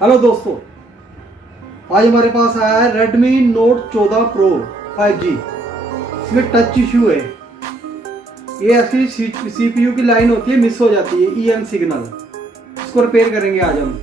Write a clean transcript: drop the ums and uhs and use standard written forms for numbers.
हेलो दोस्तों, आज हमारे पास आया है Redmi Note 14 Pro 5G। इसमें टच इशू है। ये ऐसी CPU की लाइन होती है, मिस हो जाती है, EM सिग्नल। इसको रिपेयर करेंगे आज हम।